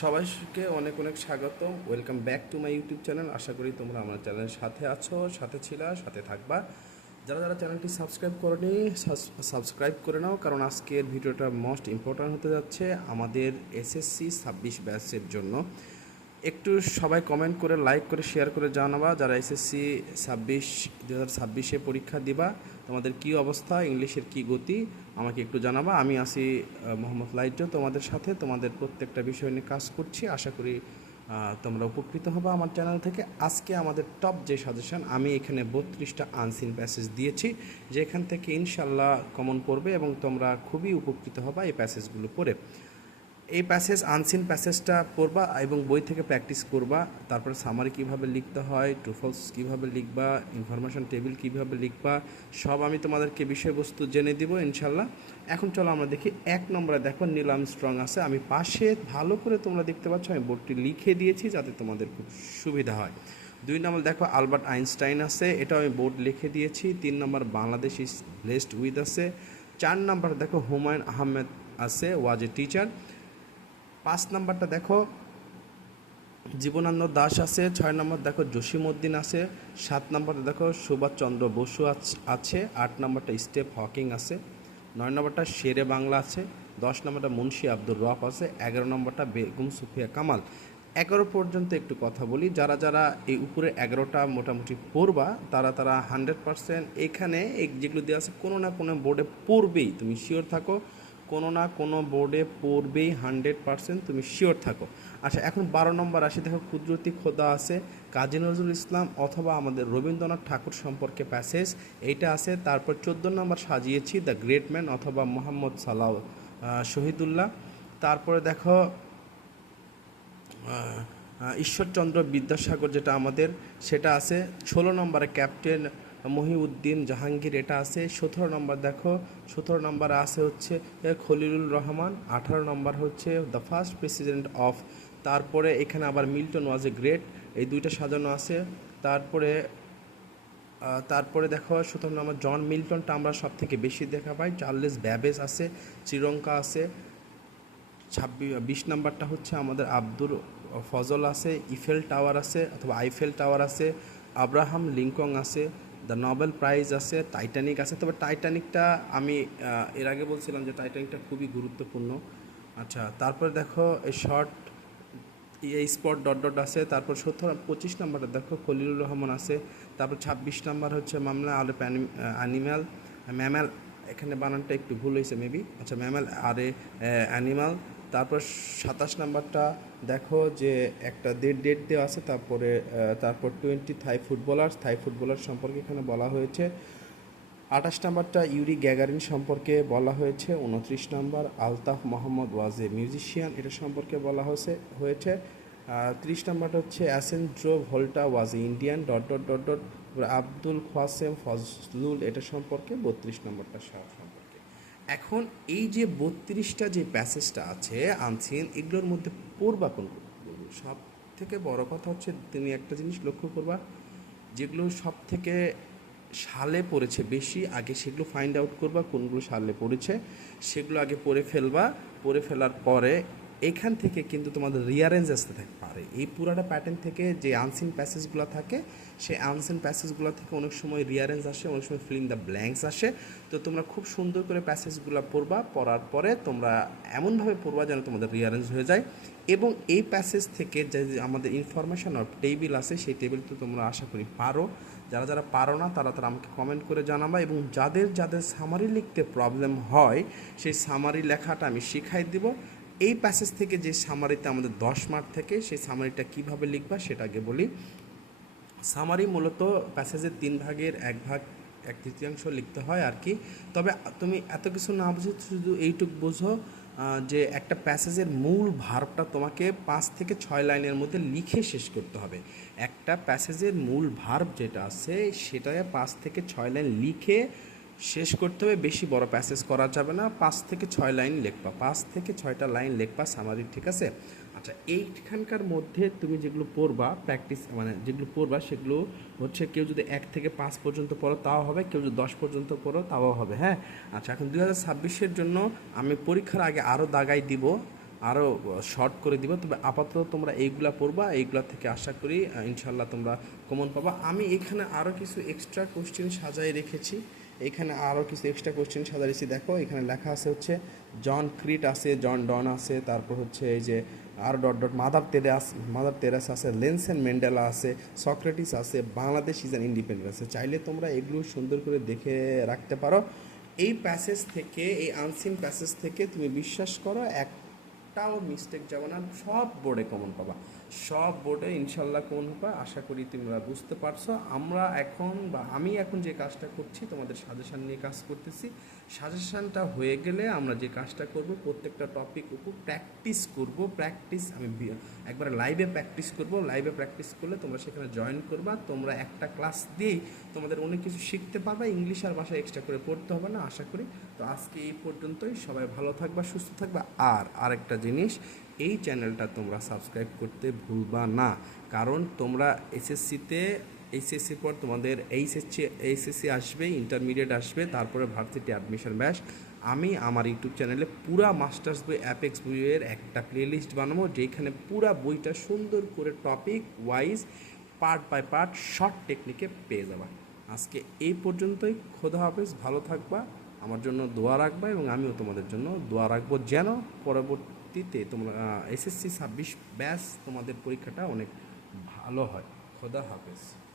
সবাইকে অনেক অনেক স্বাগত। Welcome back to my YouTube channel. আশা করি তোমরা আমার চ্যানেলের সাথে আছো, সাথে ছিলা, সাথে থাকবা। যারা যারা চ্যানেলটি সাবস্ক্রাইব করনি সাবস্ক্রাইব করে নাও, কারণ আজকের ভিডিওটা মোস্ট ইম্পর্ট্যান্ট হতে যাচ্ছে আমাদের এসএসসি 26 ব্যাচের জন্য। একটু সবাই কমেন্ট করে, লাইক করে, শেয়ার করে জানাবা যারা এসএসসি 2026 পরীক্ষা দিবা, তোমাদের কি অবস্থা, ইংলিশের কি গতি আমাকে একটু জানাবা। আমি আছি মোহাম্মদ লাইজো, তোমাদের সাথে তোমাদের প্রত্যেকটা বিষয় নিয়ে কাজ করছি। আশা করি তোমরা উপকৃত হবে আমার চ্যানেল থেকে। আজকে আমাদের টপ যে সাজেশন, আমি এখানে 32টা আনসিন প্যাসেজ দিয়েছি, যেখান থেকে ইনশাল্লাহ কমন পড়বে এবং তোমরা খুবই উপকৃত হবা এই প্যাসেজগুলো পড়ে। এই প্যাসেজ আনসিন প্যাসেজটা পড়বা এবং বই থেকে প্র্যাকটিস করবা। তারপরে সামারি কীভাবে লিখতে হয়, ট্রুফলস কীভাবে লিখবা, ইনফরমেশন টেবিল কীভাবে লিখবা, সব আমি তোমাদেরকে বিষয়বস্তু জেনে দিব ইনশাল্লাহ। এখন চলো আমরা দেখি। 1 নম্বরে দেখো নীল আর্মস্ট্রং আছে। আমি পাশে ভালো করে তোমরা দেখতে পাচ্ছ, আমি বোর্ডটি লিখে দিয়েছি যাতে তোমাদের খুব সুবিধা হয়। 2 নম্বর দেখো আলবার্ট আইনস্টাইন আছে, এটাও আমি বোর্ড লিখে দিয়েছি। 3 নম্বর বাংলাদেশ ইজ ব্লেসড উইথ আছে। 4 নম্বর দেখো হুমায়ুন আহমেদ আছে, ওয়াজ এ টিচার। 5 নম্বরটা দেখো জীবনানন্দ দাশ আছে। 6 নম্বর দেখো জসিমউদ্দিন আছে। 7 নম্বরটা দেখো সুভাষচন্দ্র বসু আছে। 8 নম্বরটা স্টিফেন হকিং আছে। 9 নম্বরটা শেরে বাংলা আছে। 10 নম্বরটা মুন্সি আব্দুর রব আছে। 11 নম্বরটা বেগম সুফিয়া কামাল। 11 পর্যন্ত একটু কথা বলি। যারা যারা এই উপরে 11টা মোটামুটি পড়বা, তারা 100% এখানে যেগুলো দেওয়া আছে কোনো না কোনো বোর্ডে পড়বেই, তুমি শিওর থাকো। কোনো না কোনো বোর্ডে পড়বেই, 100% তুমি শিওর থাকো। আচ্ছা, এখন 12 নম্বর আসি। দেখো কুদরতি খোদা আছে, কাজী নজরুল ইসলাম অথবা আমাদের রবীন্দ্রনাথ ঠাকুর সম্পর্কে প্যাসেজ, এইটা আছে। তারপর 14 নম্বর সাজিয়েছি দ্য গ্রেট ম্যান অথবা মোহাম্মদ সালাহ শহীদুল্লাহ। তারপরে দেখো ঈশ্বরচন্দ্র বিদ্যাসাগর যেটা আমাদের, সেটা আছে। 16 নম্বরে ক্যাপ্টেন মহিউদ্দিন জাহাঙ্গীর, এটা আছে। 17 নম্বর দেখো, 17 নম্বরে আছে হচ্ছে খলিলুর রহমান। 18 নম্বর হচ্ছে দ্য ফার্স্ট প্রেসিডেন্ট অফ। তারপরে এখানে আবার মিল্টন ওয়াজ এ গ্রেট, এই দুইটা সাজানো আছে। তারপরে দেখো 17 নম্বর জন মিল্টনটা আমরা সব থেকে বেশি দেখা পাই। চার্লেস ব্যাবেজ আছে, শ্রীলঙ্কা আছে। 20 নম্বরটা হচ্ছে আমাদের আব্দুর ফজল আছে, ইফেল টাওয়ার আছে অথবা আইফেল টাওয়ার আছে। আব্রাহাম লিঙ্কন আছে, দ্য নোবেল প্রাইজ আছে। টাইটানিক আছে। তবে টাইটানিকটা আমি এর আগে বলছিলাম যে টাইটানিকটা খুবই গুরুত্বপূর্ণ। আচ্ছা, তারপরে দেখো এই শর্ট এই স্পট ডট ডট আছে। তারপর 25 নম্বরটা দেখো খলিলুর রহমান আছে। তারপর 26 নম্বর হচ্ছে মামলা আলেপ অ্যানিম্যাল ম্যাম্যাল, এখানে বানানটা একটু ভুল হয়েছে মেবি। আচ্ছা, ম্যাম্যাল আর এ অ্যানিমাল। তারপর 27 নাম্বারটা দেখো যে একটা ডেট দেওয়া আছে। তারপর 20 থাই ফুটবলার সম্পর্কে এখানে বলা হয়েছে। 28 নাম্বারটা ইউরি গ্যাগারিন সম্পর্কে বলা হয়েছে। 29 number Altaf Mohammad was a musician, এটা সম্পর্কে বলা হয়েছে। 30 নাম্বারটা হচ্ছে Alessandro Volta was a Indian dot dot dot dot. Abdul Kasem Fazlul, এটা সম্পর্কে 32 নম্বরটা সম্পর্কে। এখন এই যে 32টা যে প্যাসেজটা আছে আনসিন, এগুলোর মধ্যে পড়বা কোনগুলো? সব থেকে বড় কথা হচ্ছে তুমি একটা জিনিস লক্ষ্য করবা, যেগুলো সব থেকে সালে পড়েছে বেশি, আগে সেগুলো ফাইন্ড আউট করবা কোনগুলো সালে পড়েছে, সেগুলো আগে পড়ে ফেলবা। পড়ে ফেলার পরে এখান থেকে কিন্তু তোমাদের রিয়ারেঞ্জ আসতে থাকতে পারে। এই পুরাটা প্যাটার্ন থেকে যে আনসিন প্যাসেজগুলো থাকে, সেই আনসিন প্যাসেজগুলো থেকে অনেক সময় রিয়ারেঞ্জ আসে, অনেক সময় ফিল ইন দ্য ব্ল্যাঙ্কস আসে। তো তোমরা খুব সুন্দর করে প্যাসেজগুলো পড়বা। পড়ার পরে তোমরা এমনভাবে পড়বা যেন তোমাদের রিয়ারেঞ্জ হয়ে যায়। এবং এই প্যাসেজ থেকে যে আমাদের ইনফরমেশন অফ টেবিল আছে, সেই টেবিল তো তোমরা আশা করি পারো। যারা যারা পারো না তারা আমাকে কমেন্ট করে জানাবা। এবং যাদের যাদের সামারি লিখতে প্রবলেম হয়, সেই সামারি লেখাটা আমি শিখাই দিব। এই প্যাসেজ থেকে যে সামারিতে আমাদের 10 মার্ক থেকে, সেই সামারিটা কিভাবে লিখবা সেটা আগে বলি। সামারি মূলত প্যাসেজের 3 ভাগের 1 ভাগ 1/3 লিখতে হয় আর কি। তবে তুমি এত কিছু না বুঝে শুধু এইটুক বোঝো যে একটা প্যাসেজের মূল ভার্বটা তোমাকে 5 থেকে 6 লাইনের মধ্যে লিখে শেষ করতে হবে। একটা প্যাসেজের মূল ভার্ব যেটা আছে সেটা 5 থেকে 6 লাইন লিখে শেষ করতে হবে। বেশি বড় প্যাসেজ করা যাবে না। 5 থেকে 6 লাইন লিখবা, 5 থেকে 6টা লাইন লিখবা সামারি, ঠিক আছে? আচ্ছা, এইখানকার মধ্যে তুমি যেগুলো পড়বা প্র্যাকটিস, মানে যেগুলো পড়বা সেগুলো হচ্ছে, কেউ যদি 1 থেকে 5 পর্যন্ত পড়ো তাও হবে, কেউ যদি 10 পর্যন্ত পড়ো তাও হবে, হ্যাঁ। আচ্ছা, এখন 2026-এর জন্য আমি পরীক্ষার আগে আরও দাগাই দিব আরও শর্ট করে দিব। তবে আপাতত তোমরা এইগুলা পড়বা, এইগুলা থেকে আশা করি ইনশাল্লাহ তোমরা কমন পাবা। আমি এখানে আরও কিছু এক্সট্রা কোশ্চেন সাজাই রেখেছি, এখানে আরও কিছু এক্সট্রা কোশ্চেন সাজাইছি। দেখো এখানে লেখা আছে হচ্ছে জন ক্রিট আছে, জন ডন আছে, তারপর হচ্ছে এই যে আর ডট ডট মাদার তেরেসা আছে, লেনসেন ম্যান্ডেলা আছে, সক্রেটিস আছে, বাংলাদেশ ইজ অ্যান ইন্ডিপেন্ডেন্ট আছে। চাইলে তোমরা এগুলো সুন্দর করে দেখে রাখতে পারো। এই প্যাসেজ থেকে, এই আনসিন প্যাসেজ থেকে তুমি বিশ্বাস করো একটাও মিস্টেক যাবে না, সব বোর্ডে কমন পাবা, সব বোর্ডে ইনশাল্লাহ কমন পাবা। আশা করি তোমরা বুঝতে পারছো। আমি এখন যে কাজটা করছি তোমাদের সাজেশান নিয়ে কাজ করতেছি। সাজেশানটা হয়ে গেলে আমরা যে কাজটা করব, প্রত্যেকটা টপিক উপর প্র্যাকটিস করব। আমি একবারে লাইভে প্র্যাকটিস করব। লাইভে প্র্যাকটিস করলে তোমরা সেখানে জয়েন করবা। তোমরা একটা ক্লাস দিয়েই তোমাদের অনেক কিছু শিখতে পারবা, ইংলিশ আর ভাষা এক্সট্রা করে পড়তে হবে না আশা করি। তো আজকে এই পর্যন্তই, সবাই ভালো থাকবা, সুস্থ থাকবা। আর আরেকটা জিনিস, এই চ্যানেলটা তোমরা সাবস্ক্রাইব করতে ভুলবা না, কারণ তোমরা এইচএসসির পর তোমাদের এইচএসসি আসবে, ইন্টারমিডিয়েট আসবে, তারপরে ভার্সিটি অ্যাডমিশন ব্যাচ। আমি আমার ইউটিউব চ্যানেলে পুরা মাস্টার্স বই, অ্যাপেক্স বইয়ের একটা প্লেলিস্ট বানাবো, যেখানে পুরা বইটা সুন্দর করে topic wise part by part short টেকনিকে পেয়ে যাবা। আজকে এই পর্যন্তই। খোদা হাফেজ, ভালো থাকবা, আমার জন্য দোয়া রাখবা এবং আমিও তোমাদের জন্য দোয়া রাখবো যেন পরবর্তীতে তোমরা এসএসসি 26 ব্যাচ তোমাদের পরীক্ষাটা অনেক ভালো হয়। খোদা হাফেজ।